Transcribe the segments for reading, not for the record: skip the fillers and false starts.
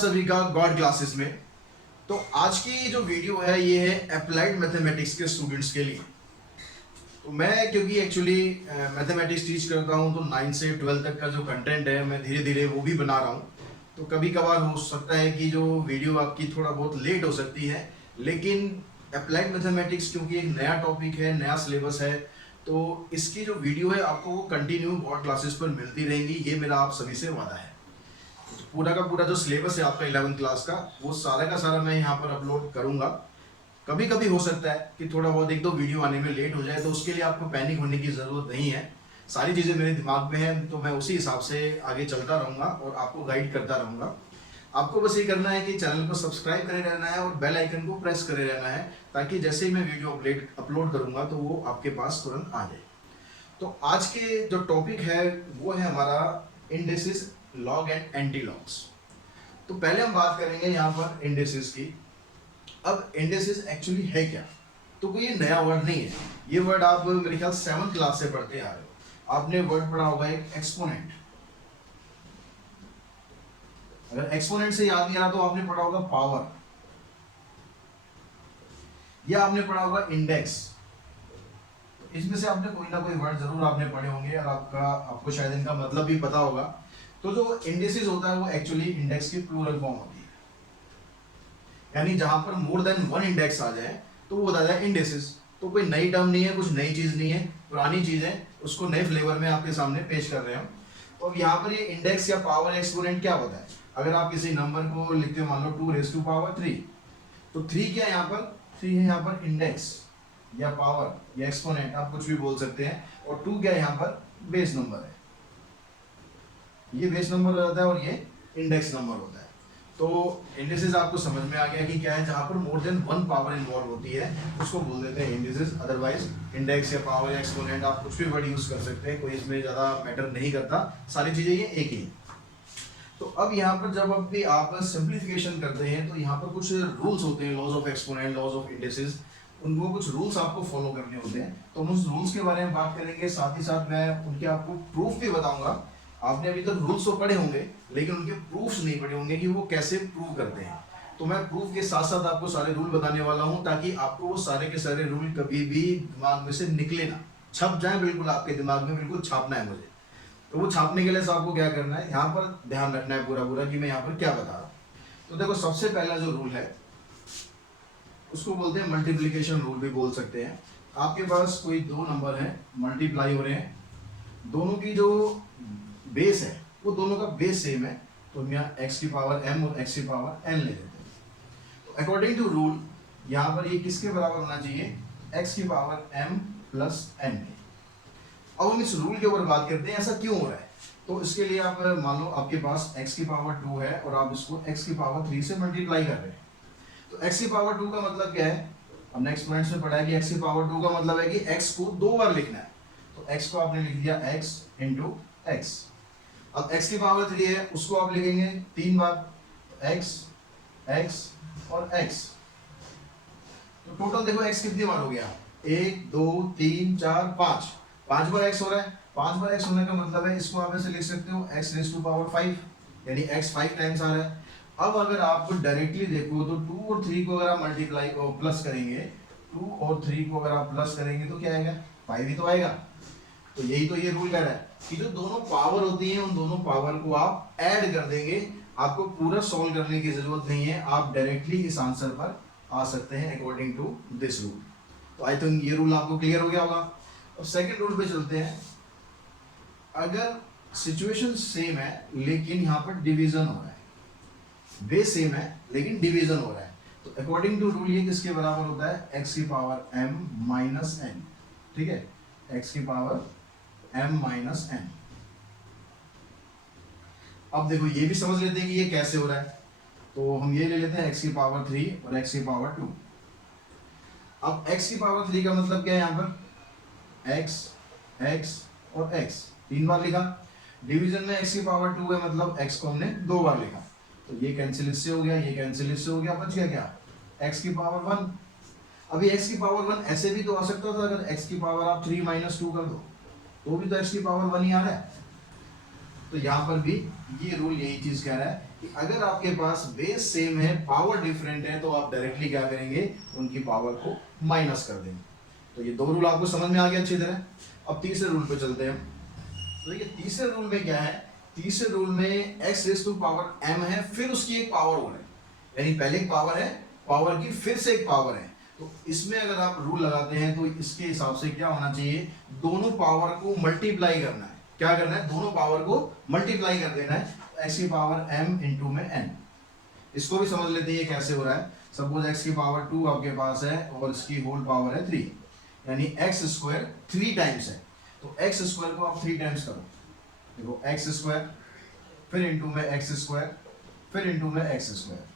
सभी का God classes में। तो आज की जो वीडियो है ये है अप्लाइड मैथमेटिक्स के स्टूडेंट्स के लिए। तो मैं क्योंकि एक्चुअली मैथमेटिक्स टीच करता हूँ तो 9 से 12 तक का जो कंटेंट है मैं धीरे धीरे वो भी बना रहा हूँ। तो कभी कभार हो सकता है कि जो वीडियो आपकी थोड़ा बहुत लेट हो सकती है, लेकिन अप्लाइड मैथमेटिक्स क्योंकि एक नया टॉपिक है, नया सिलेबस है, तो इसकी जो वीडियो है आपको वो कंटिन्यू गॉड क्लासेस पर मिलती रहेंगी। ये मेरा आप सभी से वादा है। पूरा का पूरा जो सिलेबस है आपका 11th क्लास का वो सारा का सारा मैं यहाँ पर अपलोड करूँगा। कभी कभी हो सकता है कि थोड़ा बहुत एक दो वीडियो आने में लेट हो जाए, तो उसके लिए आपको पैनिक होने की ज़रूरत नहीं है। सारी चीज़ें मेरे दिमाग में हैं, तो मैं उसी हिसाब से आगे चलता रहूँगा और आपको गाइड करता रहूँगा। आपको बस ये करना है कि चैनल को सब्सक्राइब करे रहना है और बेल आइकन को प्रेस करे रहना है, ताकि जैसे ही मैं वीडियो अपलोड करूँगा तो वो आपके पास तुरंत आ जाए। तो आज के जो टॉपिक है वो है हमारा indices, log and anti logs. तो पहले हम बात करेंगे यहाँ पर इंडिसेस की। अब इंडिसेस एक्चुअली है क्या? तो कोई ये नया वर्ड नहीं है। ये वर्ड आप मेरे ख्याल 7th क्लास से पढ़ते आ रहे हो। आपने वर्ड पढ़ा होगा एक एक्सपोनेंट। अगर एक्सपोनेंट से याद नहीं आ रहा तो आपने पढ़ा होगा पावर, या आपने पढ़ा होगा इंडेक्स। इसमें से आपने कोई ना कोई वर्ड जरूर आपने पढ़े होंगे और आपको शायद इनका मतलब भी पता होगा। तो जो इंडिसेस होता है वो एक्चुअली इंडेक्स की प्लूरल फॉर्म होती है, यानी जहां पर मोर देन वन इंडेक्स आ जाए तो वो होता है इंडिसेस। तो कोई नई टर्म नहीं है, कुछ नई चीज नहीं है, पुरानी चीज है, उसको नए फ्लेवर में आपके सामने पेश कर रहे हैं। तो अब यहाँ पर ये इंडेक्स या पावर एक्सपोनेंट क्या होता है? अगर आप किसी नंबर को लिखते हो, मान लो 2⁻³ तो 3 क्या है यहाँ पर? 3 है यहाँ पर इंडेक्स या पावर या एक्सपोनेंट, आप कुछ भी बोल सकते हैं। और 2 क्या है यहाँ पर? बेस नंबर है। ये बेस नंबर रहता है और ये इंडेक्स नंबर होता है। तो इंडिसेस आपको समझ में आ गया कि क्या है? जहां पर more than one power involve होती है उसको बोल देते हैं इंडिसेस। अदरवाइज इंडेक्स या पावर या एक्सपोनेंट आप कुछ भी वर्ड यूज कर सकते हैं, कोई इसमें ज्यादा मैटर नहीं करता, सारी चीजें ये एक ही। तो अब यहाँ पर जब भी आप सिंप्लीफिकेशन करते हैं तो यहाँ पर कुछ रूल्स होते हैं, laws of exponent, laws of indices. उनको कुछ रूल्स आपको फॉलो करने होते हैं। तो हम उस रूल्स के बारे में बात करेंगे, साथ ही साथ मैं उनके आपको प्रूफ भी बताऊंगा। आपने अभी तक रूल्स तो पढ़े होंगे लेकिन उनके प्रूफ्स नहीं पढ़े होंगे कि वो कैसे प्रूव करते हैं। तो मैं प्रूफ के साथ साथ आपको सारे रूल बताने वाला हूं, ताकि आपको वो सारे के सारे रूल कभी भी दिमाग में से निकले ना, छप जाए बिल्कुल आपके दिमाग में, बिल्कुल छापना है मुझे। तो वो छापने के लिए आपको क्या करना है, यहाँ पर ध्यान रखना है पूरा पूरा कि मैं यहाँ पर क्या बता रहा हूँ। तो देखो, सबसे पहला जो रूल है उसको बोलते हैं मल्टीप्लीकेशन रूल भी बोल सकते हैं। आपके पास कोई दो नंबर है, मल्टीप्लाई हो रहे हैं, दोनों की जो बेस है वो दोनों का बेस सेम है, तो हम यहाँ x की पावर m और x की पावर n ले लेते हैं। तो अकॉर्डिंग टू रूल यहाँ पर ये किसके बराबर होना चाहिए? x की पावर m प्लस n के। अब हम इस रूल के ऊपर बात करते हैं, ऐसा क्यों हो रहा है। तो इसके लिए आप मान लो आपके पास x की पावर 2 है और आप इसको x की पावर 3 से मल्टीप्लाई कर रहे हैं। तो x की पावर 2 का मतलब क्या है? हमने एक्सपोनेंट्स में पढ़ा है कि x की पावर 2 का मतलब है कि x को 2 बार लिखना है। तो x को आपने लिख दिया x इंटू x। अब x की पावर 3 है, उसको आप लिखेंगे 3 बार, x x और x। तो टोटल देखो x कितनी बार हो गया? 1 2 3 4 5 बार x हो रहा है। 5 बार x होने का मतलब है इसको आप ऐसे लिख सकते हो x रेज़ टू पावर 5, यानी x 5 टाइम्स आ रहा है। अब अगर आप डायरेक्टली देखो तो 2 और 3 को अगर आप मल्टीप्लाई और प्लस करेंगे, 2 और 3 को अगर आप प्लस करेंगे तो क्या आएगा? 5 ही तो आएगा। तो यही तो ये रूल कह रहा है कि जो दोनों पावर होती है उन दोनों पावर को आप ऐड कर देंगे। आपको पूरा सॉल्व करने की जरूरत नहीं है, आप डायरेक्टली इस आंसर पर आ सकते हैं अकॉर्डिंग टू दिस रूल। तो आई थिंक ये रूल आपको क्लियर हो गया होगा। अब सेकंड रूल पे चलते हैं। अगर सिचुएशन सेम है लेकिन यहाँ पर डिवीजन हो रहा है, बेस सेम है लेकिन डिवीजन हो रहा है, तो अकॉर्डिंग टू रूल ये किसके बराबर होता है? x की पावर m माइनस n। ठीक है, x की पावर m माइनस n। अब देखो ये भी समझ लेते हैं कि ये कैसे हो रहा है। तो हम ये ले लेते हैं x की पावर 3 और x की पावर 2। अब x की पावर 3 का मतलब क्या है? यहाँ पर x x और x 3 बार लिखा। डिवीजन में x की पावर 2 है, मतलब x को हमने 2 बार लिखा। तो ये कैंसिल इससे हो गया, ये कैंसिल इससे हो गया, बच गया क्या? x की पावर 1। अभी x की पावर 1 ऐसे भी तो आ सकता था, अगर x की पावर आप 3 - 2 कर दो तो भी तो x की पावर 1 ही आ रहा है। तो यहाँ पर भी ये रूल यही चीज कह रहा है कि अगर आपके पास बेस सेम है, पावर डिफरेंट है, तो आप डायरेक्टली क्या करेंगे, उनकी पावर को माइनस कर देंगे। तो ये दो रूल आपको समझ में आ गया अच्छी तरह। अब तीसरे रूल पे चलते हैं। तो ये तीसरे रूल में क्या है, तीसरे रूल में x raise to power m है, फिर उसकी एक पावर और है, यानी पहले एक पावर है, पावर की फिर से एक पावर है। तो इसमें अगर आप रूल लगाते हैं तो इसके हिसाब से क्या होना चाहिए, दोनों पावर को मल्टीप्लाई करना है। क्या करना है, दोनों पावर को मल्टीप्लाई कर देना है, x की पावर m इंटू में n। इसको भी समझ लेते हैं कैसे हो रहा है। सपोज x की पावर 2 आपके पास है और इसकी होल पावर है 3, यानी x स्क्वायर 3 टाइम्स है। तो x स्क्वायर को आप 3 टाइम्स करो, देखो x स्क्वायर फिर इंटू में x स्क्वायर फिर इंटू में x स्क्वायर।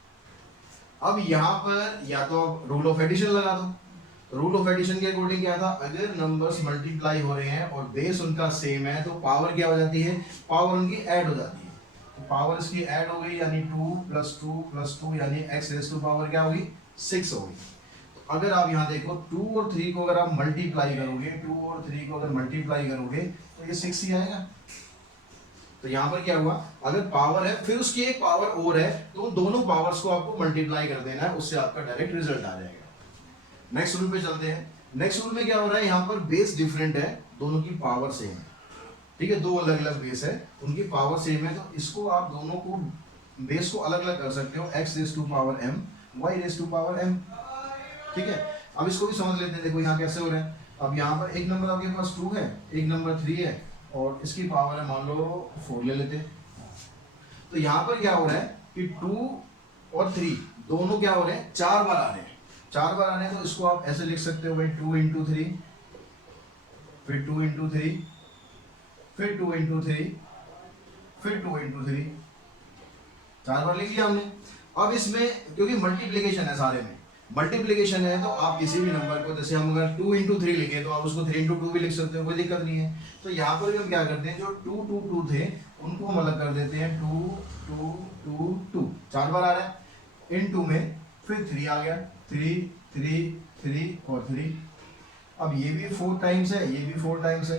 अब यहाँ पर या तो आप रूल ऑफ एडिशन लगा दो। रूल ऑफ एडिशन के अकॉर्डिंग क्या था, अगर नंबर्स मल्टीप्लाई हो रहे हैं और बेस उनका सेम है तो पावर क्या हो जाती है, पावर उनकी ऐड हो जाती है। तो पावर इसकी ऐड हो गई, यानी 2 + 2 + 2 यानी x रेज़ टू पावर क्या होगी, 6 होगी। तो अगर आप यहाँ देखो 2 और 3 को अगर आप मल्टीप्लाई करोगे, 2 और 3 को अगर मल्टीप्लाई करोगे तो ये 6 ही आएगा। तो यहाँ पर क्या हुआ, अगर पावर है फिर उसकी एक पावर और है, तो दोनों पावर्स को आपको मल्टीप्लाई कर देना है, उससे आपका डायरेक्ट रिजल्ट आ जाएगा। नेक्स्ट रूल पे चलते हैं। नेक्स्ट रूल में क्या हो रहा है, यहाँ पर बेस डिफरेंट है, दोनों की पावर सेम है। ठीक है, दो अलग अलग बेस है, उनकी पावर सेम है, तो इसको आप दोनों को बेस को अलग अलग कर सकते हो, x raise to power m, y raise to power m। ठीक है, अब इसको भी समझ लेते हैं। देखो यहाँ कैसे हो रहा है। अब यहाँ पर एक नंबर आपके पास 2 है, एक नंबर 3 है और इसकी पावर है मान लो 4 ले लेते हैं। तो यहाँ पर क्या हो रहा है कि 2 और 3 दोनों क्या हो रहे हैं, 4 बार आ रहे हैं। 4 बार आ रहे हैं तो इसको आप ऐसे लिख सकते हो भाई 2 × 3 फिर 2 × 3 फिर 2 × 3 फिर 2 × 3, 4 बार लिख लिया हमने। अब इसमें क्योंकि मल्टीप्लिकेशन है, सारे में मल्टीप्लिकेशन है, तो आप किसी भी नंबर को, जैसे हम अगर 2 × 3 लिखे तो आप उसको 3 × 2 भी लिख सकते हो, कोई दिक्कत नहीं है। तो यहाँ पर भी हम क्या करते हैं, जो 2 2 2 थे उनको हम अलग कर देते हैं, 2 2 2 2, 4 बार आ रहा है, इन 2 में फिर 3 आ गया, 3 3 3 और 3। अब ये भी 4 टाइम्स है, ये भी 4 टाइम्स है।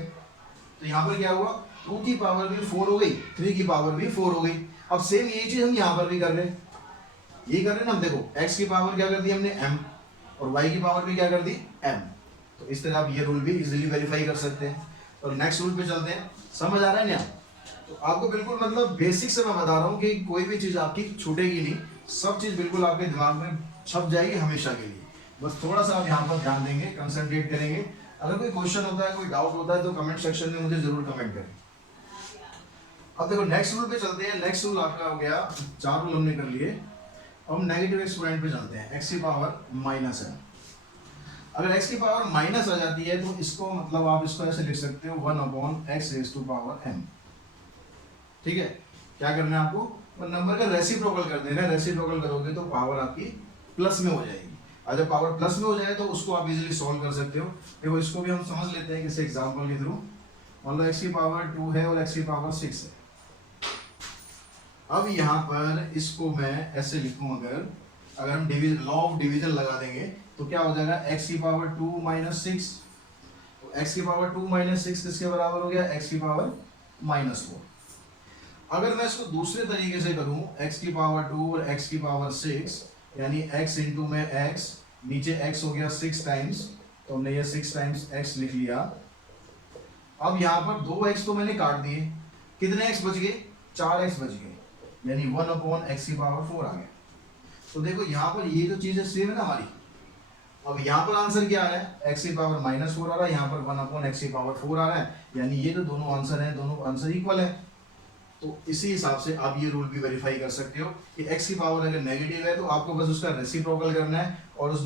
तो यहाँ पर क्या हुआ, 2 की पावर भी 4 हो गई, 3 की पावर भी 4 हो गई। अब सेम यही चीज हम यहाँ पर भी कर रहे हैं, ये कर रहे हैं ना हम। देखो x की पावर क्या कर दी हमने, m, और y की पावर भी क्या कर दी, m। तो इस तरह आप ये रूल भी इजीली वेरीफाई कर सकते हैं। तो नेक्स्ट रूल पे चलते हैं। समझ आ रहा है ना? तो आपको बिल्कुल मतलब बेसिक से मैं बता रहा हूँ कि कोई भी चीज़ आपकी छूटेगी नहीं, सब चीज़ बिल्कुल आपके दिमाग में छप जाएगी हमेशा के लिए। बस थोड़ा सा आप यहाँ पर ध्यान देंगे, कंसंट्रेट करेंगे। अगर कोई क्वेश्चन होता है, कोई डाउट होता है तो कमेंट सेक्शन में मुझे जरूर कमेंट करें। अब देखो नेक्स्ट रूल पे चलते हैं। नेक्स्ट रूल आपका हो गया, 4 रूल हमने कर लिए। अब नेगेटिव एक्सपोनेंट पे चलते हैं, x की पावर माइनस है। अगर x की पावर माइनस आ जाती है तो इसको मतलब आप इसको ऐसे लिख सकते हो 1/x rays to power m। ठीक है, क्या करना है आपको, नंबर का रेसिप्रोकल कर देना है। रेसिप्रोकल करोगे तो पावर आपकी प्लस में हो जाएगी। अगर पावर प्लस में हो जाए तो उसको आप इजीली सॉल्व कर सकते हो। देखो इसको भी हम समझ लेते हैं किसी एग्जांपल के थ्रू। मान लो x की पावर 2 है और x की पावर 6 है। अब यहाँ पर इसको मैं ऐसे लिखूं, अगर हम डिवीजन, लॉ ऑफ डिवीजन लगा देंगे तो क्या हो जाएगा, x की पावर 2 - 6। तो x की पावर 2 - 6 किसके बराबर हो गया, x की पावर -4। अगर मैं इसको दूसरे तरीके से करूं, x की पावर 2 और x की पावर 6, यानी x इंटू में x, नीचे x हो गया 6 टाइम्स, तो हमने ये 6 टाइम्स x लिख लिया। अब यहाँ पर 2x तो मैंने काट दिए, कितने x बच गए, 4x बच गए, यानी 1/x की पावर 4 आ गया। तो देखो यहाँ पर ये जो चीज़ है सेम है ना हमारी। अब यहाँ पर आंसर क्या आ रहा है, x की पावर -4 आ रहा है, यहाँ पर 1/x की पावर 4 आ रहा है, यानी ये जो दोनों आंसर हैं, दोनों आंसर इक्वल है। तो इसी हिसाब से आप ये रूल भी वेरीफाई कर सकते हो कि x की पावर अगर नेगेटिव है तो आपको बस उसका रेसिप्रोकल करना है और उस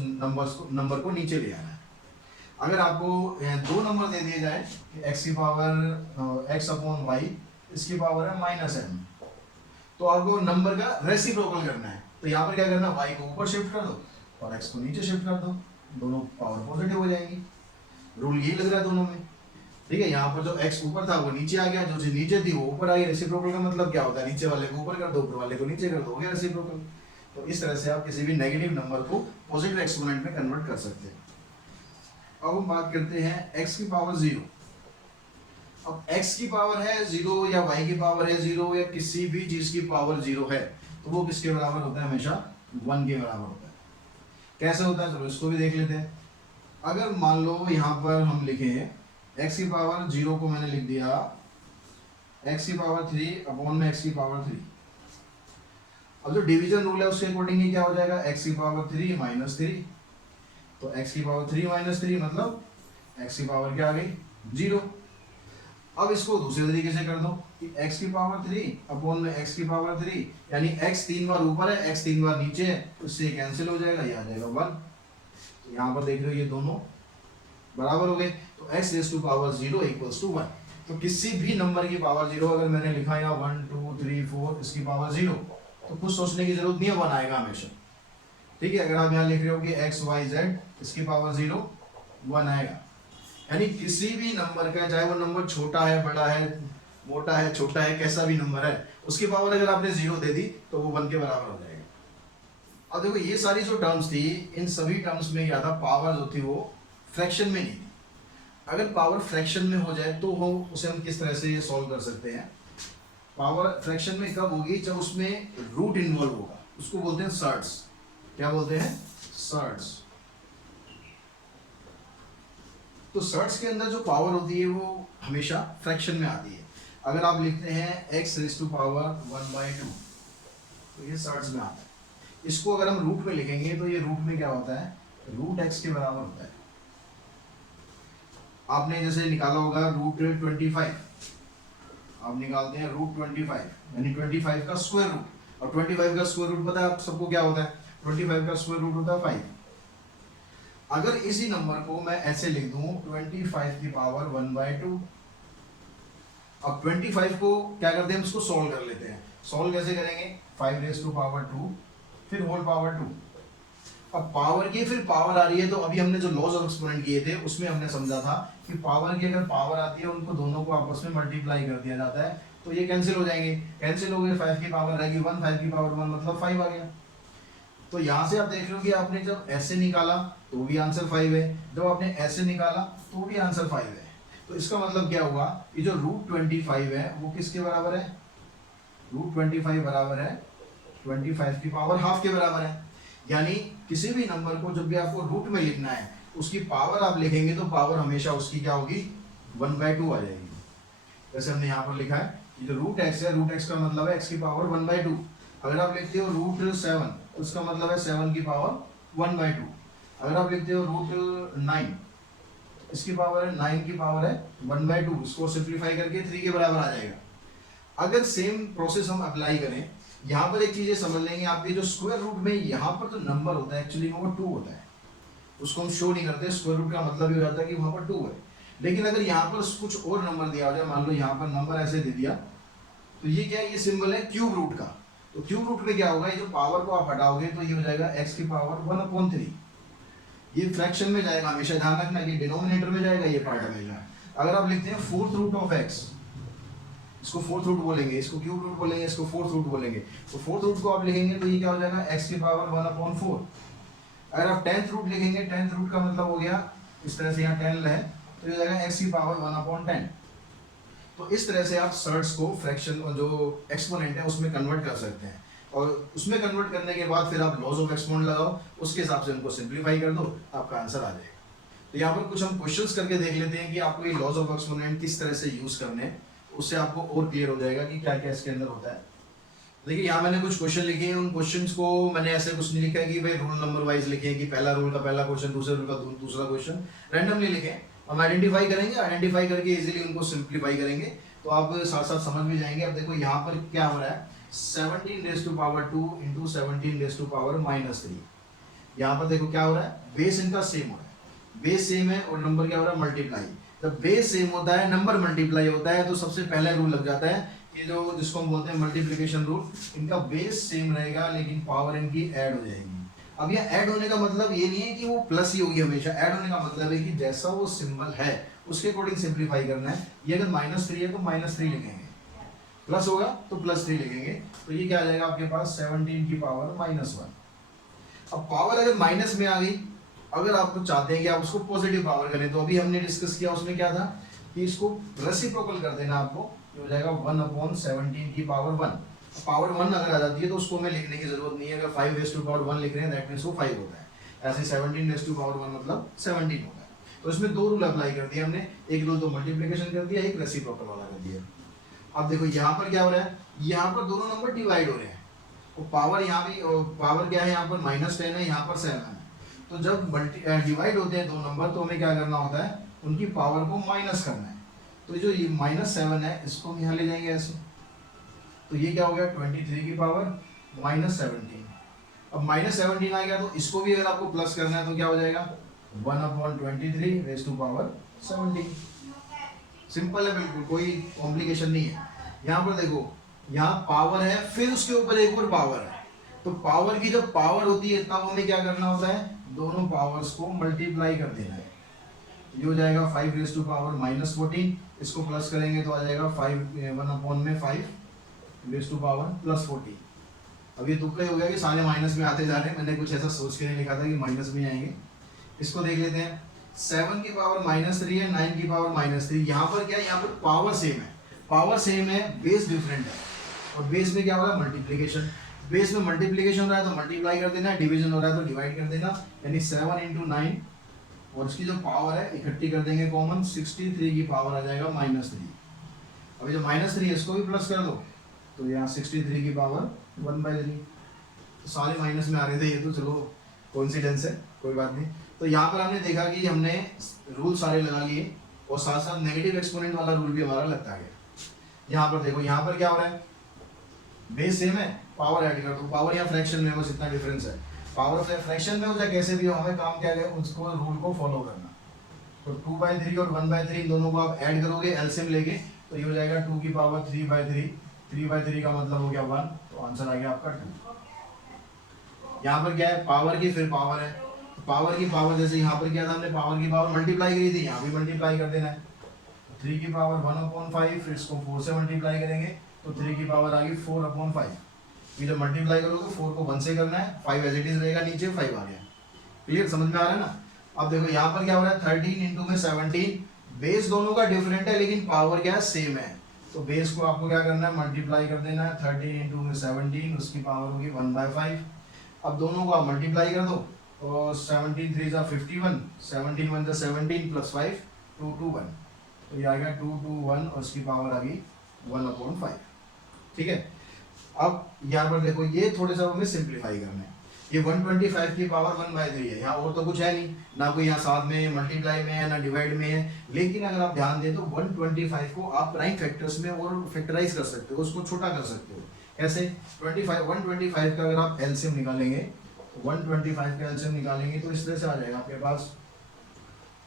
नंबर को नीचे ले आना है। अगर आपको 2 नंबर दे दिए जाए कि x की पावर x/y, इसकी पावर है -m, तो आपको नंबर का रेसिप्रोकल करना है। तो यहाँ पर क्या करना है, y को ऊपर शिफ्ट कर दो और x को नीचे शिफ्ट कर दो, दोनों पावर पॉजिटिव हो जाएंगी। रूल यही लग रहा है दोनों में। ठीक है, यहाँ पर जो x ऊपर था वो नीचे आ गया, जो चीज नीचे थी वो ऊपर आ गई। रेसिप्रोकल का मतलब क्या होता है, नीचे वाले को ऊपर कर दो, ऊपर वाले को नीचे कर दो, हो गया रेसिप्रोकल। तो इस तरह से आप किसी भी नेगेटिव नंबर को पॉजिटिव एक्सपोनेंट में कन्वर्ट कर सकते हैं। अब हम बात करते हैं x की पावर 0। अब x की पावर है 0 या y की पावर है 0 या किसी भी चीज की पावर 0 है तो वो किसके बराबर होता है? हमेशा 1 के बराबर होता है। कैसे होता है चलो इसको भी देख लेते हैं। अगर मान लो यहाँ पर हम लिखें x की पावर 0 को मैंने लिख दिया x की पावर 3 अपॉन में x की पावर 3। अब जो डिवीजन रूल है उसके अकॉर्डिंग ये क्या हो जाएगा? x की पावर 3 माइनस 3। तो x की पावर 3 माइनस 3 मतलब x की पावर क्या आ गई? 0। अब इसको दूसरे तरीके से कर दो कि x की पावर 3 अपॉन में x की पावर 3 यानी x 3 बार ऊपर है x 3 बार नीचे है तो इससे कैंसिल हो जाएगा, ये आ जाएगा 1। तो यहाँ पर देख रहे हो ये दोनों बराबर हो गए। तो x raise to power 0 equals to 1। तो किसी भी नंबर की पावर 0 अगर मैंने लिखा यहाँ 1 2 3 4 इसकी पावर 0 तो कुछ सोचने की जरूरत नहीं है, 1 आएगा हमेशा। ठीक है, अगर आप यहाँ लिख रहे हो कि x y z इसकी पावर 0 1 आएगा। यानी किसी भी नंबर का चाहे वो नंबर छोटा है बड़ा है मोटा है छोटा है कैसा भी नंबर है उसकी पावर अगर आपने 0 दे दी तो वो 1 के बराबर हो जाएगा। अब देखो ये सारी जो टर्म्स थी इन सभी टर्म्स में क्या था? पावर जो थी वो फ्रैक्शन में नहीं थी। अगर पावर फ्रैक्शन में हो जाए तो वो उसे हम किस तरह से ये सॉल्व कर सकते हैं? पावर फ्रैक्शन में कब होगी? जब उसमें रूट इन्वॉल्व होगा, उसको बोलते हैं सर्ड्स। क्या बोलते हैं? सर्ड्स। तो सर्ड्स के अंदर जो पावर होती है वो हमेशा फ्रैक्शन में आती है। अगर आप लिखते हैं x रेज़ टू पावर 1/2 तो ये सर्ड्स में आता है। इसको अगर हम रूट में लिखेंगे तो ये रूट में क्या होता है? रूट x के बराबर होता है। आपने जैसे निकाला होगा रूट 25, आप निकालते हैं रूट 25 यानी 25 का स्क्वायर रूट। और 25 का स्क्वायर रूट पता है आप सबको क्या होता है? 25 का स्क्वायर रूट होता है 5। अगर इसी नंबर को मैं ऐसे लिख दूं 25 की पावर 1/2। अब 25 को क्या करते हैं? हम इसको सॉल्व कर लेते हैं। सॉल्व कैसे करेंगे? 5 रेज़ टू पावर 2 फिर होल पावर 2। अब पावर की फिर पावर आ रही है तो अभी हमने जो लॉज ऑफ एक्सपोनेंट किए थे उसमें हमने समझा था कि पावर की अगर पावर आती है उनको दोनों को आपस में मल्टीप्लाई कर दिया जाता है तो ये कैंसिल हो जाएंगे। कैंसिल हो गए, 5 की पावर रहेगी 1, 5 की पावर 1 मतलब 5 आ गया। तो यहाँ से आप देख रहे हो कि आपने जब ऐसे निकाला तो भी आंसर 5 है, जब आपने ऐसे निकाला तो भी आंसर 5 है। तो इसका मतलब क्या हुआ कि जो रूट 25 है वो किसके बराबर है? रूट 25 बराबर है 25 की पावर हाफ के बराबर है। यानी किसी भी नंबर को जब भी आपको रूट में लिखना है उसकी पावर आप लिखेंगे तो पावर हमेशा उसकी क्या होगी? 1/2 आ जाएगी। जैसे हमने यहाँ पर लिखा है कि जो रूट एक्स है, रूट एक्स का मतलब है x की पावर 1/2। अगर आप लिखते हो रूट 7 तो उसका मतलब है 7 की पावर 1/2। अगर आप लिखते हो रूट 9 इसकी पावर है 9 की पावर है 1/2। इसको सिंप्लीफाई करके 3 के बराबर आ जाएगा। अगर सेम प्रोसेस हम अप्लाई करें, यहाँ पर एक चीज़ समझ लेंगे, आपके जो स्क्वायर रूट में यहाँ पर जो नंबर होता है एक्चुअली वो 2 होता है, उसको हम शो नहीं करते। स्क्वायर रूट का मतलब ये हो जाता है कि वहाँ पर 2 है। लेकिन अगर यहाँ पर कुछ और नंबर दिया हो जाए, मान लो यहाँ पर नंबर ऐसे दे दिया तो ये क्या है? ये सिंबल है क्यूब रूट का। तो क्यूब रूट में क्या होगा? ये जो पावर को आप हटाओगे तो ये हो जाएगा x की पावर 1/3। ये फ्रैक्शन में जाएगा, हमेशा ध्यान रखना कि डिनोमिनेटर में जाएगा ये पार्ट हमेशा। अगर आप लिखते हैं फोर्थ रूट ऑफ x, इसको फोर्थ रूट बोलेंगे, इसको क्यूब रूट बोलेंगे, इसको फोर्थ रूट बोलेंगे। तो फोर्थ रूट को आप लिखेंगे तो ये क्या हो जाएगा? x की पावर 1/4। अगर आप 10th रूट लिखेंगे, 10th रूट का मतलब हो गया इस तरह से, यहाँ 10 है तो ये हो जाएगा x की पावर 1/10। तो इस तरह से आप सर्ड्स को फ्रैक्शन और जो एक्सपोनेंट है उसमें कन्वर्ट कर सकते हैं। और उसमें कन्वर्ट करने के बाद फिर आप लॉज ऑफ एक्सपोनेंट लगाओ, उसके हिसाब से उनको सिंप्लीफाई कर दो, आपका आंसर आ जाएगा। तो यहाँ पर कुछ हम क्वेश्चंस करके देख लेते हैं कि आपको ये लॉज ऑफ एक्सपोनेंट किस तरह से यूज करने हैं, उससे आपको और क्लियर हो जाएगा कि क्या क्या इसके अंदर होता है। देखिए यहाँ मैंने कुछ क्वेश्चन लिखे हैं, उन क्वेश्चंस को मैंने ऐसे कुछ नहीं लिखा है कि भाई रूल नंबर वाइज लिखे कि पहला रूल का पहला क्वेश्चन, दूसरे रूल का दूसरा क्वेश्चन, रैंडमली लिखे। हम आइडेंटिफाई करेंगे, आइडेंटिफाई करके इजीली उनको सिंप्लीफाई करेंगे तो आप साथ साथ समझ भी जाएंगे। अब देखो यहाँ पर क्या हो रहा है, 17 raise to power 2 into 17 raise to power -3। यहाँ पर देखो क्या हो रहा है, बेस इनका सेम हो रहा है, बेस सेम है और नंबर क्या हो रहा है? मल्टीप्लाई। जब बेस सेम होता है, नंबर मल्टीप्लाई होता है तो सबसे पहला रूल लग जाता है कि जो जिसको हम बोलते हैं मल्टीप्लिकेशन रूल। इनका बेस सेम रहेगा लेकिन पावर इनकी ऐड हो जाएगी। अब यह ऐड होने का मतलब ये नहीं है कि वो प्लस ही होगी हमेशा, ऐड होने का मतलब है कि जैसा वो सिंबल है उसके अकॉर्डिंग सिंप्लीफाई करना है। ये अगर -3 है तो -3 लिखेंगे, प्लस होगा तो +3 लिखेंगे। तो ये क्या आ जाएगा आपके पास? 17 की पावर -1। अब पावर अगर माइनस में आ गई, अगर आप चाहते हैं कि आप उसको पॉजिटिव पावर करें तो अभी हमने डिस्कस किया उसमें क्या था कि इसको रेसिप्रोकल कर देना आपको, ये हो जाएगा 1/17 की पावर 1। पावर 1 अगर आ जाती है तो उसको हमें लिखने की जरूरत नहीं है, अगर 5 रेज़ टू पावर 1 लिख रहे हैं दैट मींस वो 5 होता है, ऐसे 17 रेज़ टू पावर 1 मतलब 17 होता है। तो इसमें दो रूल अप्लाई कर दिए हमने, एक रूल तो मल्टीप्लिकेशन कर दिया, एक रेसिप्रोकल वाला कर दिया। अब देखो यहाँ पर क्या हो रहा है, यहाँ पर दोनों नंबर डिवाइड हो रहे हैं, तो पावर यहाँ भी पावर क्या है, यहाँ पर -10 है, यहाँ पर 7 है। तो जब डिवाइड होते हैं दो नंबर तो हमें क्या करना होता है, उनकी पावर को माइनस करना है। तो जो ये -7 है इसको हम यहाँ ले जाएंगे ऐसे, तो ये क्या हो गया 23 की पावर -17। अब -17 आ गया तो इसको भी अगर आपको प्लस करना है तो क्या हो जाएगा 1/23 रेज़ टू पावर 17। सिंपल है बिल्कुल, कोई कॉम्प्लिकेशन नहीं है। यहाँ पर देखो, यहाँ पावर है फिर उसके ऊपर एक और पावर है, तो पावर की जब पावर होती है तब हमें क्या करना होता है, दोनों पावर्स को मल्टीप्लाई कर देना है। ये हो जाएगा 5 रेज़ टू पावर -14, इसको प्लस करेंगे तो आ जाएगा 1/5 रेज़ टू पावर +14। अब ये तुक्का ही हो गया कि सारे माइनस में आते जा रहे हैं, मैंने कुछ ऐसा सोच के नहीं लिखा था कि माइनस में आएंगे। इसको देख लेते हैं, 7 की पावर -3 है, 9 की पावर -3। यहाँ पर क्या है, यहाँ पर पावर सेम है, पावर सेम है, बेस डिफरेंट है, और बेस में क्या हो रहा है मल्टीप्लिकेशन। बेस में मल्टीप्लिकेशन हो रहा है तो मल्टीप्लाई कर देना, डिवीजन हो रहा है तो डिवाइड कर देना, यानी 7 × 9 और इसकी जो पावर है इकट्ठी कर देंगे कॉमन, 63 की पावर आ जाएगा -3। अभी जो -3 है इसको भी प्लस कर दो तो यहाँ 63 की पावर 1/3। तो सारे माइनस में आ रहे थे, ये तो चलो कोइंसिडेंस है, कोई बात नहीं। तो यहाँ पर हमने देखा कि हमने रूल सारे लगा लिए और साथ साथ नेगेटिव एक्सपोनेंट वाला रूल भी हमारा लगता है। यहाँ पर देखो, यहाँ पर क्या हो रहा है, बेस सेम है, पावर ऐड कर दो, पावर यहाँ फ्रैक्शन में बस इतना डिफरेंस है, पावर फ्रैक्शन में हो चाहे कैसे भी हो, हमें काम क्या है उसको रूल को फॉलो करना। तो 2/3 और 1/3 दोनों को आप ऐड करोगे एलसीएम लेके तो ये हो जाएगा 2 की पावर 3/3, 3/3 का मतलब हो गया 1, तो आंसर आ गया आपका 2। यहाँ पर क्या है, पावर की फिर पावर है, पावर की पावर जैसे यहाँ पर क्या था, हमने पावर की पावर मल्टीप्लाई करी थी, यहाँ भी मल्टीप्लाई कर देना है। 3 की पावर 1/5, फिर इसको 4 से मल्टीप्लाई करेंगे तो 3 की पावर आ गई 4/5। ये जब मल्टीप्लाई करोगे 4 को 1 से करना है, 5 एज इट इज रहेगा, नीचे 5 आ गया। क्लियर, समझ में आ रहा है ना। अब देखो यहाँ पर क्या हो रहा है, 13 × में 17, बेस दोनों का डिफरेंट है लेकिन पावर क्या है सेम है, तो बेस को आपको क्या करना है मल्टीप्लाई कर देना है। 13 × में 17, उसकी पावर होगी 1/5। अब दोनों को आप मल्टीप्लाई कर दो तो 17 3 × 51, 17 1 × 17 + 5 2 2 1, तो ये आ गया 2 2 1 और उसकी पावर आ गई 1/5। ठीक है, अब यहाँ पर देखो ये थोड़े सा हमें सिंप्लीफाई करना है। ये 125 की पावर 1/3 है, यहाँ और तो कुछ है नहीं, ना कोई यहाँ साथ में मल्टीप्लाई में है ना डिवाइड में है, लेकिन अगर आप ध्यान दें तो 125 को आप प्राइम फैक्टर्स में और फैक्टराइज कर सकते हो, उसको छोटा कर सकते हो। कैसे, 125 का अगर आप एलसीएम निकालेंगे, 125 का एलसीएम निकालेंगे तो इस तरह से आ जाएगा आपके पास।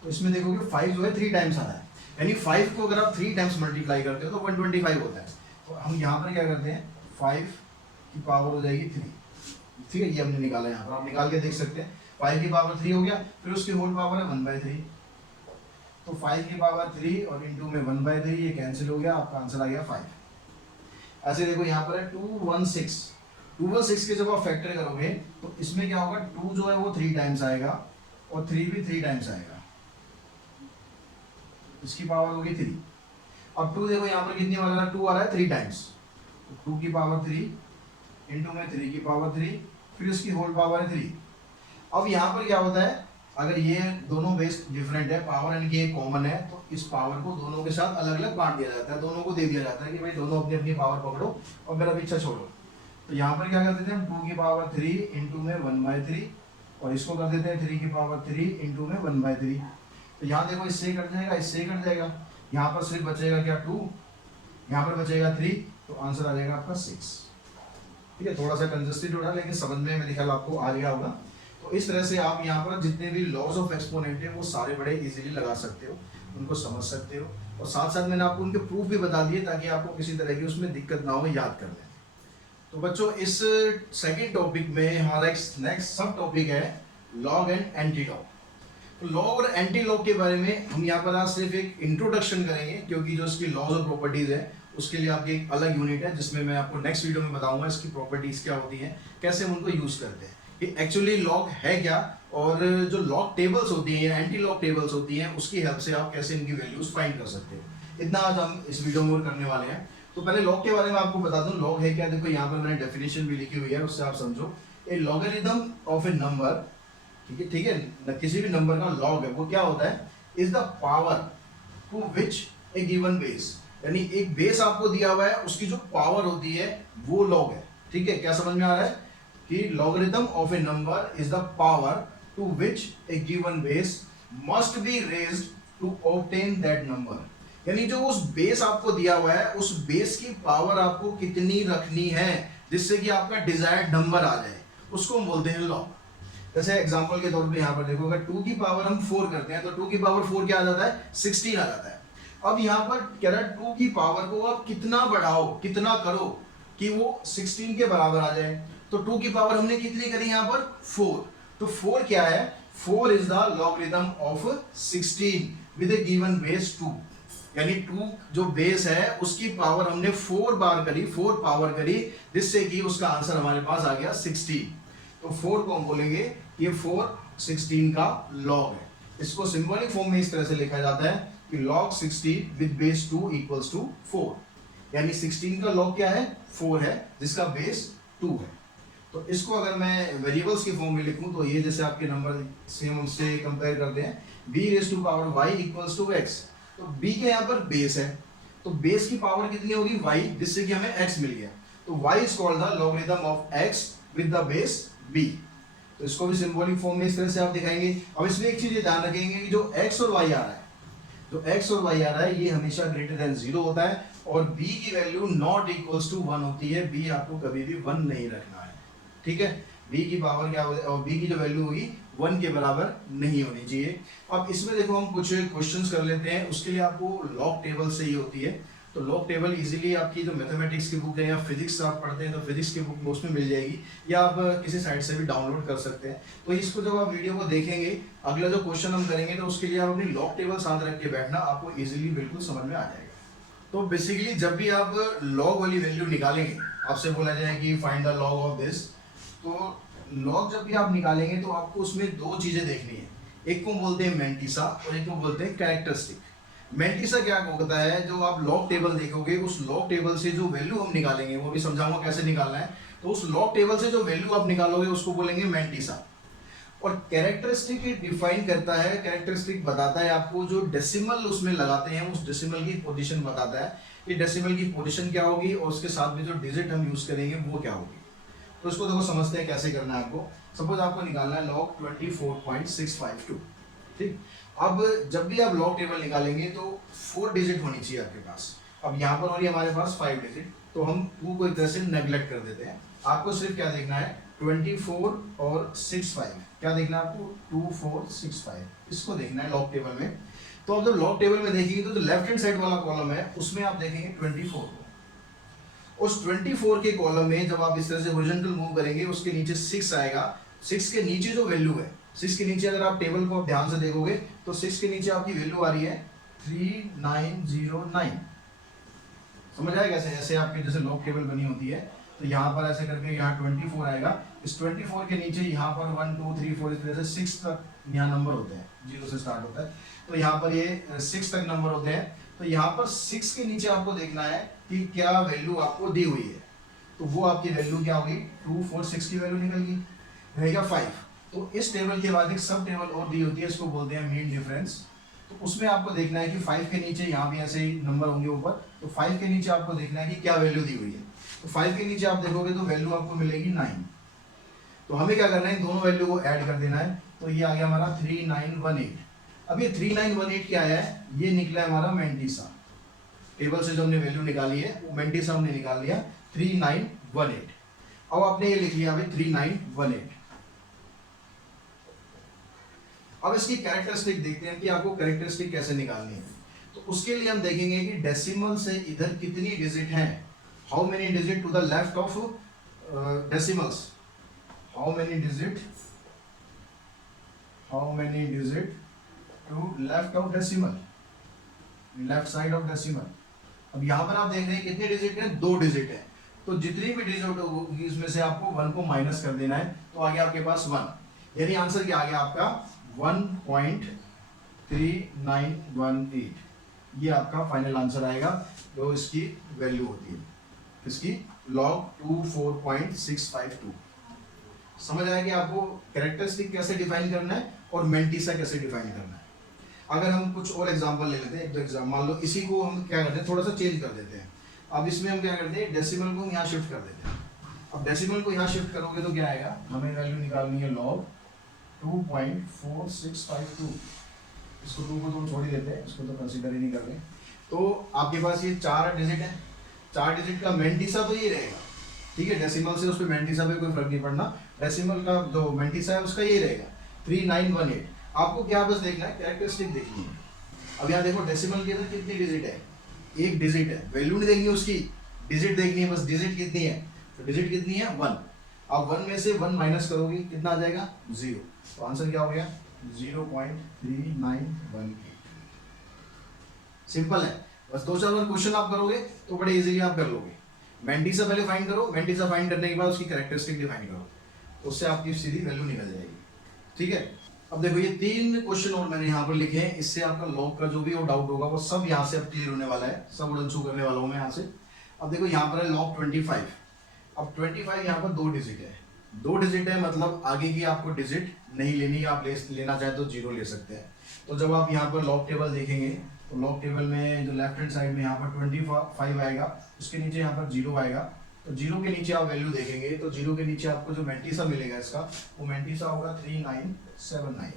तो इसमें देखोगे 5 जो है 3 टाइम्स आ रहा है, यानी 5 को अगर आप 3 टाइम्स मल्टीप्लाई करते हो तो 125 होता है। तो हम यहाँ पर क्या करते हैं, 5 की पावर हो जाएगी 3। ठीक है, ये हमने निकाला, यहाँ पर आप निकाल के देख सकते हैं। 5 की पावर 3 हो गया, फिर उसकी होल पावर है 1/3, तो 5 की पावर 3 और इंटू में 1/3, ये कैंसिल हो गया, आपका आंसर आ गया 5। ऐसे देखो यहाँ पर है 216 के जब आप फैक्टर करोगे तो इसमें क्या होगा, 2 जो है वो 3 टाइम्स आएगा और 3 भी 3 टाइम्स आएगा, इसकी पावर होगी 3। अब 2 देखो यहाँ पर कितनी बार आ रहा है, 2 आ रहा है 3 टाइम्स, तो 2 की पावर 3 इंटू में 3 की पावर 3, फिर इसकी होल पावर है 3। अब यहाँ पर क्या होता है, अगर ये दोनों बेस डिफरेंट है, पावर इनकी एक कॉमन है, तो इस पावर को दोनों के साथ अलग अलग बांट दिया जाता है, दोनों को दे दिया जाता है कि भाई दोनों अपनी अपनी पावर पकड़ो और मेरा पीछा छोड़ो। तो यहाँ पर क्या कर देते हैं, 2 की पावर 3 इंटू में 1/3, और इसको कर देते हैं 3 की पावर 3 इंटू में 1/3। तो यहाँ देखो इससे कट जाएगा, इससे कट जाएगा, यहाँ पर सिर्फ बचेगा क्या 2, यहाँ पर बचेगा 3, तो आंसर आ जाएगा आपका 6। ठीक है, थोड़ा सा कंजस्टेड हो रहा है लेकिन समझ में मेरे ख्याल आपको आ गया होगा। तो इस तरह से आप यहाँ पर जितने भी लॉज ऑफ एक्सपोनेंट है वो सारे बड़े इजीली लगा सकते हो, उनको समझ सकते हो, और साथ साथ मैंने आपको उनके प्रूफ भी बता दिए ताकि आपको किसी तरह की उसमें दिक्कत ना हो, याद कर लें। तो बच्चों इस सेकेंड टॉपिक में हमारा एक नेक्स्ट सब टॉपिक है लॉग एंड एंटी लॉग। तो लॉग और एंटी लॉग के बारे में हम यहाँ पर आज सिर्फ एक इंट्रोडक्शन करेंगे, क्योंकि जो इसकी लॉज और प्रॉपर्टीज है उसके लिए आपकी एक अलग यूनिट है जिसमें मैं आपको नेक्स्ट वीडियो में बताऊंगा इसकी प्रॉपर्टीज क्या होती हैं, कैसे हम उनको यूज करते हैं। कि एक्चुअली लॉग है क्या, और जो लॉग टेबल्स होती हैं, एंटी लॉग टेबल्स होती हैं, उसकी हेल्प से आप कैसे इनकी वैल्यूज फाइंड कर सकते हैं। इतना आज हम इस वीडियो में करने वाले हैं। तो पहले लॉग के बारे में आपको बता दूं, लॉग है क्या। देखो यहाँ पर मैंने डेफिनेशन भी लिखी हुई है, उससे आप समझो। ए लॉगरिथम ऑफ ए नंबर, ठीक है, किसी भी नंबर का लॉग है वो क्या होता है, is the power to which a given base, यानी एक बेस आपको दिया हुआ है, उसकी जो पावर होती है वो लॉग है। ठीक है, क्या समझ में आ रहा है कि logarithm of a number is the power to which a given base must be raised to obtain that number, यानी जो उस बेस आपको दिया हुआ है, उस बेस की पावर आपको कितनी रखनी है जिससे कि आपका डिजायर्ड नंबर आ जाए, उसको हम बोलते हैं लॉग। जैसे एग्जांपल के तौर पे यहाँ पर देखो, अगर 2 की पावर हम 4 करते हैं तो 2 की पावर 4 क्या आ जाता है, 16 आ जाता है। अब यहाँ पर कह रहा है 2 की पावर को आप कितना बढ़ाओ, कितना करो कि वो 16 के बराबर आ जाए। तो 2 की पावर हमने कितनी करी यहाँ पर, 4। तो 4 क्या है, 4 is the logarithm of 16 with A given base 2, यानी 2 जो बेस है उसकी पावर हमने 4 बार करी, 4 पावर करी, जिससे कि उसका आंसर हमारे पास आ गया 16। तो 4 को हम बोलेंगे ये 4 16 का लॉग है। इसको सिंबॉलिक फॉर्म में इस तरह से लिखा जाता है कि log 16 with base 2 equals to 4, यानी 16 का लॉग क्या है, 4 है, जिसका बेस 2 है। तो इसको अगर मैं वेरिएबल्स की फॉर्म में लिखूं तो ये जैसे आपके नंबर सेम उनसे कंपेयर करते हैं, b raise to power y equals to x। तो b के यहाँ पर बेस है, तो बेस की पावर कितनी होगी, y, जिससे कि हमें x मिल गया। तो y is called the logarithm of x with the base b। तो इसको भी सिंबॉलिक फॉर्म में इस तरह से आप दिखाएंगे। अब इसमें एक चीज ये ध्यान रखेंगे कि जो x और y आ रहा है, जो x और y आ रहा है, ये हमेशा ग्रेटर देन 0 होता है, और b की वैल्यू नॉट इक्वल्स टू 1 होती है। b आपको कभी भी 1 नहीं रखना है, ठीक है। b की पावर क्या होगी, और b की जो वैल्यू होगी 1 के बराबर नहीं होनी चाहिए। अब इसमें देखो हम कुछ क्वेश्चंस कर लेते हैं, उसके लिए आपको लॉग टेबल से ही होती है। तो लॉग टेबल इजीली आपकी जो मैथमेटिक्स की बुक है या फिजिक्स आप पढ़ते हैं तो फिजिक्स की बुक उसमें मिल जाएगी, या आप किसी साइट से भी डाउनलोड कर सकते हैं। तो इसको जब आप वीडियो को देखेंगे, अगला जो क्वेश्चन हम करेंगे तो उसके लिए आप अपनी लॉग टेबल साथ रख के बैठना, आपको इजीली बिल्कुल समझ में आ जाएगा। तो बेसिकली जब भी आप लॉग वाली वैल्यू निकालेंगे, आपसे बोला जाए कि find the log of this, तो लॉग जब भी आप निकालेंगे तो आपको उसमें दो चीजें देखनी है। एक को बोलते हैं मैंटिसा और एक को बोलते हैं कैरेक्टरिस्टिक। मैंटिसा क्या होता है, जो आप लॉग टेबल देखोगे, उस लॉग टेबल से जो वैल्यू हम निकालेंगे, वो भी समझाऊंगा कैसे निकालना है। तो उस लॉग टेबल से जो वैल्यू आप निकालोगे उसको बोलेंगे मैंटिसा। और कैरेक्टरिस्टिक डिफाइन करता है, कैरेक्टरिस्टिक बताता है आपको जो डेसिमल उसमें लगाते हैं, उस डेसिमल की पोजीशन बताता है कि डेसिमल की पोजीशन क्या होगी, और उसके साथ में जो डिजिट हम यूज करेंगे वो क्या होगी। तो इसको देखो समझते हैं कैसे करना है आपको। सपोज आपको निकालना है लॉग 24.652, ठीक। अब जब भी आप लॉग टेबल निकालेंगे तो 4 डिजिट होनी चाहिए आपके पास। अब यहाँ पर और हमारे पास 5 डिजिट, तो हम 2 को एक तरह से नेग्लेक्ट कर देते हैं। आपको सिर्फ क्या देखना है, 24 और 65, क्या देखना है आपको, 2465, इसको देखना है लॉग टेबल में। तो अब जब लॉग टेबल में देखेंगे तो जो लेफ्ट हैंड साइड वाला कॉलम है उसमें आप देखेंगे 24 को। उस 24 के कॉलम में जब आप इस तरह से हॉरिजॉन्टल मूव करेंगे, उसके नीचे 6 आएगा। 6 के नीचे जो वैल्यू है, 6 के नीचे अगर आप टेबल को आप ध्यान से देखोगे तो 6 के नीचे आपकी वैल्यू आ रही है 3909। समझ आया कैसे, ऐसे आपकी जैसे लॉग टेबल बनी होती है, तो यहाँ पर ऐसे करके यहाँ 24 आएगा। इस 24 के नीचे यहाँ पर 1 2 3 4 इस तरह से 6 तक यहाँ नंबर होते हैं, 0 से स्टार्ट होता है, तो यहाँ पर ये 6 तक नंबर होते हैं। तो यहाँ पर 6 के नीचे आपको देखना है कि क्या वैल्यू आपको दी हुई है। तो वो आपकी वैल्यू क्या होगी, 246 की वैल्यू निकल गई, रहेगा 5। तो इस टेबल के बाद एक सब टेबल और दी होती है, इसको बोलते हैं मीन डिफरेंस। तो उसमें आपको देखना है कि 5 के नीचे यहाँ भी ऐसे ही नंबर होंगे ऊपर, तो 5 के नीचे आपको देखना है कि क्या वैल्यू दी हुई है। तो 5 के नीचे आप देखोगे तो वैल्यू आपको मिलेगी 9। तो हमें क्या करना है, इन दोनों वैल्यू को ऐड कर देना है। तो ये आ गया हमारा 3918। अब ये 3918 क्या है, ये निकला है हमारा मैंटिसा। टेबल से जो हमने वैल्यू निकाली है वो मैंटिसा हमने निकाल लिया 3918। अब आपने ये लिख लिया अभी 3918। अब इसकी कैरेक्टरिस्टिक देखते हैं कि आपको कैरेक्टरिस्टिक कैसे निकालनी है। तो उसके लिए हम देखेंगे कि डेसिमल से इधर कितनी डिजिट हैं, how many digit to the left of decimals, how many digit to left of decimal, left side of decimal. अब यहां पर आप देख रहे हैं कितने डिजिट हैं, 2 डिजिट है। तो जितनी भी डिजिट होगी उसमें से आपको 1 को माइनस कर देना है, तो आ गया आपके पास 1, यानी आंसर क्या आ गया आपका 1.3918। ये आपका फाइनल आंसर आएगा जो इसकी वैल्यू होती है, इसकी log 24.652। समझ आया कि आपको कैरेक्टरिस्टिक कैसे डिफाइन करना है और मेंटिसा कैसे डिफाइन करना है। अगर हम कुछ और एग्जांपल ले लेते हैं, एक दो एग्जाम्पल, मान लो इसी को हम क्या करते हैं, थोड़ा सा चेंज कर देते हैं। अब इसमें हम क्या करते हैं, डेसिमल को यहाँ शिफ्ट कर देते हैं। अब डेसिमल को यहाँ शिफ्ट करोगे तो क्या आएगा, हमें वैल्यू निकालनी है log 2.4652। इसको 2 को तो छोड़ ही देते हैं, इसको तो कंसीडर ही नहीं कर रहे। तो आपके पास ये 4 डिजिट है, 4 डिजिट का मेंटिसा तो ये रहेगा, ठीक है। डेसिमल से उस पर मेंटिसा पे कोई फर्क नहीं पड़ना, डेसिमल का जो मेंटिसा है उसका ये रहेगा 3918। आपको क्या बस देखना है, कैरेक्टरिस्टिक देखनी है। अब यहाँ देखो डेसिमल के अंदर कितनी डिजिट है, एक डिजिट है, वैल्यू नहीं देखनी उसकी, डिजिट देखनी है बस, डिजिट कितनी है, तो डिजिट कितनी है 1। अब 1 में से 1 माइनस करोगे कितना आ जाएगा 0, तो आंसर क्या हो गया 0.3918। सिंपल है, बस 2-4 बार क्वेश्चन आप करोगे तो बड़े इजीली आप कर लोगे। मेंटिसा पहले फाइंड करो, मेंटिसा फाइंड करने के बाद उसकी कैरेक्टरिस्टिक डिफाइन करो, तो उससे आपकी सीधी वैल्यू निकल जाएगी, ठीक है। अब देखो ये 3 क्वेश्चन और मैंने यहाँ पर लिखे हैं, इससे आपका लॉग का जो भी वो डाउट होगा वो सब यहाँ से अब क्लियर होने वाला है, सब उड़नछू करने वाला हूँ मैं यहाँ से। अब देखो यहाँ पर है log 25। अब 25 यहाँ पर 2 डिजिट है, 2 डिजिट है मतलब आगे की आपको डिजिट नहीं लेनी, आप लेना चाहे तो 0 ले सकते हैं। तो जब आप यहाँ पर लॉग टेबल देखेंगे तो लॉग टेबल में जो लेफ्ट हैंड साइड में यहाँ पर 25 आएगा, उसके नीचे यहाँ पर 0 आएगा, तो 0 के नीचे आप वैल्यू देखेंगे तो 0 के नीचे आपको जो मेंटिसा मिलेगा इसका, वो मेंटिसा होगा 3979।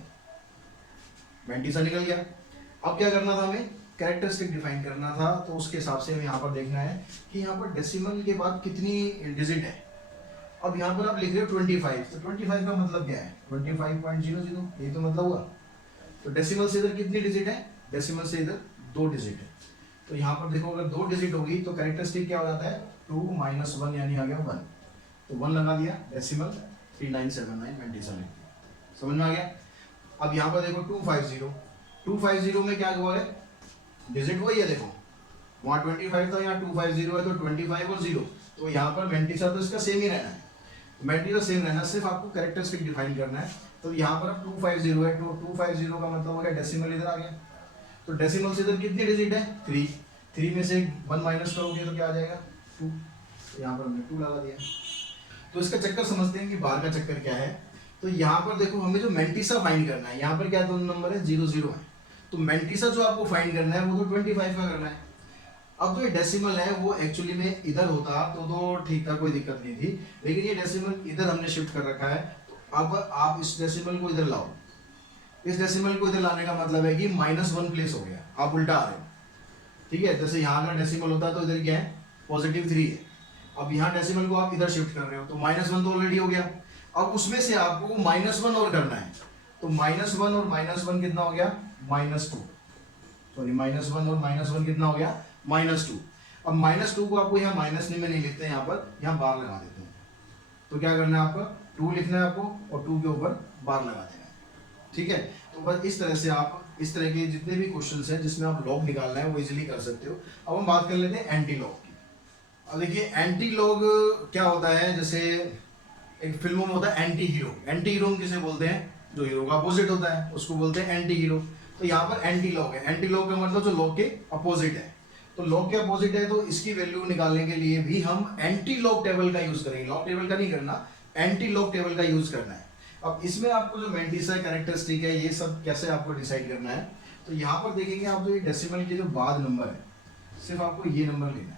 मेंटिसा निकल गया। अब क्या करना था हमें, कैरेक्टरिस्टिक डिफाइन करना था, तो उसके हिसाब से हमें यहाँ पर देखना है कि यहाँ पर डेसिमल के बाद कितनी डिजिट है। अब यहाँ पर आप लिख रहे हो 25, तो 25 का मतलब क्या है 25.00, ये तो मतलब हुआ। तो डेसिमल से इधर कितनी डिजिट है, डेसिमल से इधर 2 डिजिट है, तो यहाँ पर देखो अगर 2 डिजिट होगी तो कैरेक्टरिस्टिक क्या हो जाता है 2 - 1 यानी आ गया 1, तो 1 लगा दिया, डेसिमल 3979 मेंटिसा में, समझ में आ गया। अब यहाँ पर देखो 250 में क्या हुआ है, डिजिट वही है, देखो वहाँ 25 था, यहाँ 250 है, तो 25 और 0, तो यहाँ पर मेंटिसा तो इसका सेम ही रहना है, मेंटिसा सेम रहना, सिर्फ आपको कैरेक्टरिस्टिक डिफाइन करना है। तो यहाँ पर अब 250 है, तो 250 का मतलब हो गया डेसिमल इधर आ गया, तो डेसिमल से इधर कितनी डिजिट है 3 में से 1 माइनस करोगे तो क्या आ जाएगा 2, तो यहाँ पर हमने 2 लगा दिया। तो इसका चक्कर समझते हैं कि बाहर का चक्कर क्या है। तो यहाँ पर देखो हमें जो मेंटिसा फाइंड करना है, यहाँ पर क्या 2 नंबर है 0 0 है, तो मेंटिसा जो आपको फाइंड करना है वो तो 25 का करना है। अब तो ये डेसिमल है वो एक्चुअली में इधर होता तो ठीक था, कोई दिक्कत नहीं थी, लेकिन ये डेसिमल इधर हमने शिफ्ट कर रखा है, तो अब आप इस डेसिमल को इधर लाओ। इस डेसिमल को इधर लाने का मतलब है कि -1 प्लेस हो गया, आप उल्टा आ रहे हो, ठीक है। जैसे यहाँ अगर डेसिमल होता तो इधर क्या है +3 है, अब यहाँ डेसिमल को आप इधर शिफ्ट कर रहे हो तो -1 तो ऑलरेडी हो गया। अब उसमें से आपको -1 और करना है, तो -1 और -1 कितना हो गया -2, सॉरी -1 और -1 कितना हो गया -2। अब -2 को आपको यहाँ माइनस में नहीं लिखते हैं, यहाँ पर यहाँ बार लगा देते हैं। तो क्या करना है आपको 2 लिखना है आपको, और 2 के ऊपर बार लगा देना है, ठीक है। तो बस इस तरह से आप इस तरह के जितने भी क्वेश्चंस हैं जिसमें आप लॉग निकालना है वो इजीली कर सकते हो। अब हम बात कर लेते हैं एंटी लॉग की। अब देखिए एंटी लॉग क्या होता है, जैसे एक फिल्मों में होता है एंटी हीरो। एंटी हीरो किसे बोलते हैं, जो हीरो का अपोजिट होता है उसको बोलते हैं एंटी हीरो। तो यहाँ पर एंटी लॉग है, एंटी लॉग का मतलब जो लॉग के अपोजिट है, तो लॉग के अपोजिट है, तो इसकी वैल्यू निकालने के लिए भी हम एंटी लॉग टेबल का यूज करेंगे। लॉग टेबल का नहीं करना, एंटी लॉग टेबल का यूज करना है। अब इसमें आपको जो मेंटिसा कैरेक्टरिस्टिक है ये सब कैसे आपको डिसाइड करना है, तो यहाँ पर देखेंगे आप जो ये डेसिमल के जो बाद नंबर है, सिर्फ आपको ये नंबर लेना है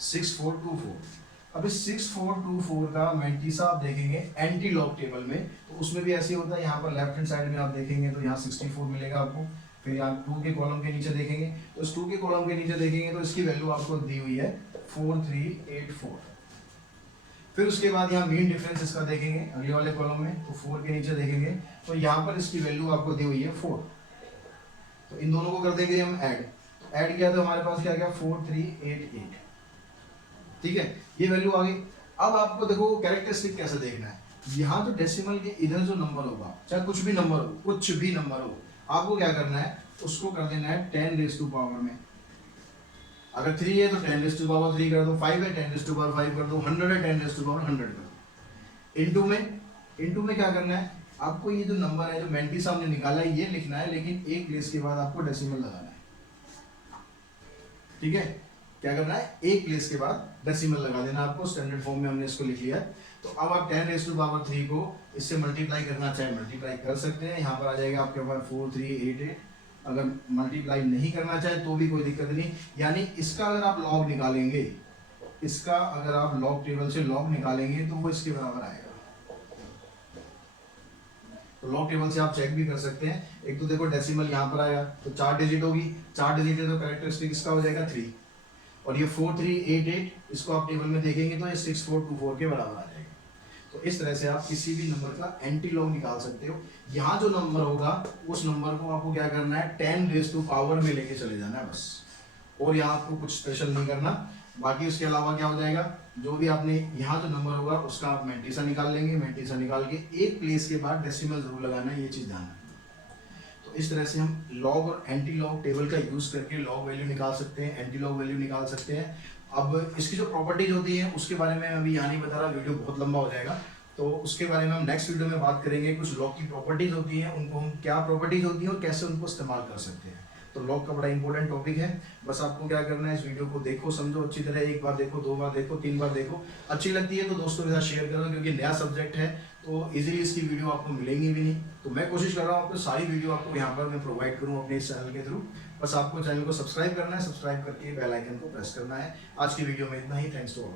6424। अब इस 6424 का मेंटिसा आप देखेंगे एंटी लॉग टेबल में, तो उसमें भी ऐसे होता है। यहाँ पर लेफ्ट हैंड साइड में आप देखेंगे तो यहाँ 64 मिलेगा आपको, फिर यहाँ 2 के कॉलम के नीचे देखेंगे तो इस 2 के कॉलम के नीचे देखेंगे तो इसकी वैल्यू आपको दी हुई है 4384। फिर उसके बाद यहाँ मीन डिफरेंस इसका देखेंगे अगले वाले कॉलम में, तो 4 के नीचे देखेंगे तो यहाँ पर इसकी वैल्यू आपको दी हुई है 4। तो इन दोनों को कर देंगे हम ऐड, तो ऐड किया तो हमारे पास क्या गया 4388, ठीक है, ये वैल्यू आ गई। अब आपको देखो कैरेक्टरिस्टिक कैसे देखना है, यहाँ तो डेसिमल के इधर जो नंबर होगा, चाहे कुछ भी नंबर हो, कुछ भी नंबर हो, आपको क्या करना है उसको कर देना है 10 रेज़ टू पावर में। अगर 3 है तो 10⁻³ कर दो, 5 है 10⁻5 कर दो, 100 है 10⁻100 कर दो। इनटू में क्या करना है आपको, ये जो नंबर है जो मेंटी साहब ने निकाला है ये लिखना है, लेकिन एक प्लेस के बाद आपको डेसिमल लगाना है। ठीक है, क्या करना है, एक प्लेस के बाद डेसिमल लगा देना आपको। स्टैंडर्ड फॉर्म में हमने इसको लिख लिया है। तो अब आप 10⁻³ को इससे मल्टीप्लाई करना चाहे मल्टीप्लाई कर सकते हैं। यहाँ पर आ जाएगा आपके पास 4388। अगर मल्टीप्लाई नहीं करना चाहे तो भी कोई दिक्कत नहीं, यानी इसका अगर आप लॉग निकालेंगे, इसका अगर आप लॉग टेबल से लॉग निकालेंगे तो वो इसके बराबर आएगा। तो लॉग टेबल से आप चेक भी कर सकते हैं। एक तो देखो डेसिमल यहाँ पर आया तो 4 डिजिट होगी, 4 डिजिट है तो कैरेक्टरिस्टिक इसका हो जाएगा 3, और ये 4388 इसको आप टेबल में देखेंगे तो ये 6424 के बराबर आ जाएगा। तो इस तरह से आप किसी भी नंबर का एंटी लॉग निकाल सकते हो। यहाँ जो नंबर होगा उस नंबर को आपको क्या करना है, 10⁻⁴ में लेके चले जाना है बस, और यहाँ आपको कुछ स्पेशल नहीं करना। बाकी उसके अलावा क्या हो जाएगा, जो भी आपने यहाँ जो नंबर होगा उसका आप मेंटीसा निकाल लेंगे, मेंटीसा निकाल के एक प्लेस के बाद डेसिमल जरूर लगाना है, ये चीज़ ध्यान रखना। तो इस तरह से हम लॉग और एंटी लॉग टेबल का यूज़ करके लॉग वैल्यू निकाल सकते हैं, एंटी लॉग वैल्यू निकाल सकते हैं। अब इसकी जो प्रॉपर्टीज होती हैं उसके बारे में मैं अभी यहाँ नहीं बता रहा, वीडियो बहुत लंबा हो जाएगा, तो उसके बारे में हम नेक्स्ट वीडियो में बात करेंगे। कुछ लॉग की प्रॉपर्टीज होती हैं, उनको हम क्या प्रॉपर्टीज होती हैं और कैसे उनको इस्तेमाल कर सकते हैं। तो लॉग का बड़ा इंपॉर्टेंट टॉपिक है। बस आपको क्या करना है, इस वीडियो को देखो, समझो अच्छी तरह, एक बार देखो, 2 बार देखो, 3 बार देखो। अच्छी लगती है तो दोस्तों के साथ शेयर करो, क्योंकि नया सब्जेक्ट है तो इजीली इसकी वीडियो आपको मिलेंगी भी नहीं। तो मैं कोशिश कर रहा हूँ आपको सारी वीडियो आपको यहाँ पर मैं प्रोवाइड करूँ अपने इस चैनल के थ्रू। बस आपको चैनल को सब्सक्राइब करना है, सब्सक्राइब करके बेल आइकन को प्रेस करना है। आज की वीडियो में इतना ही। Thanks to all.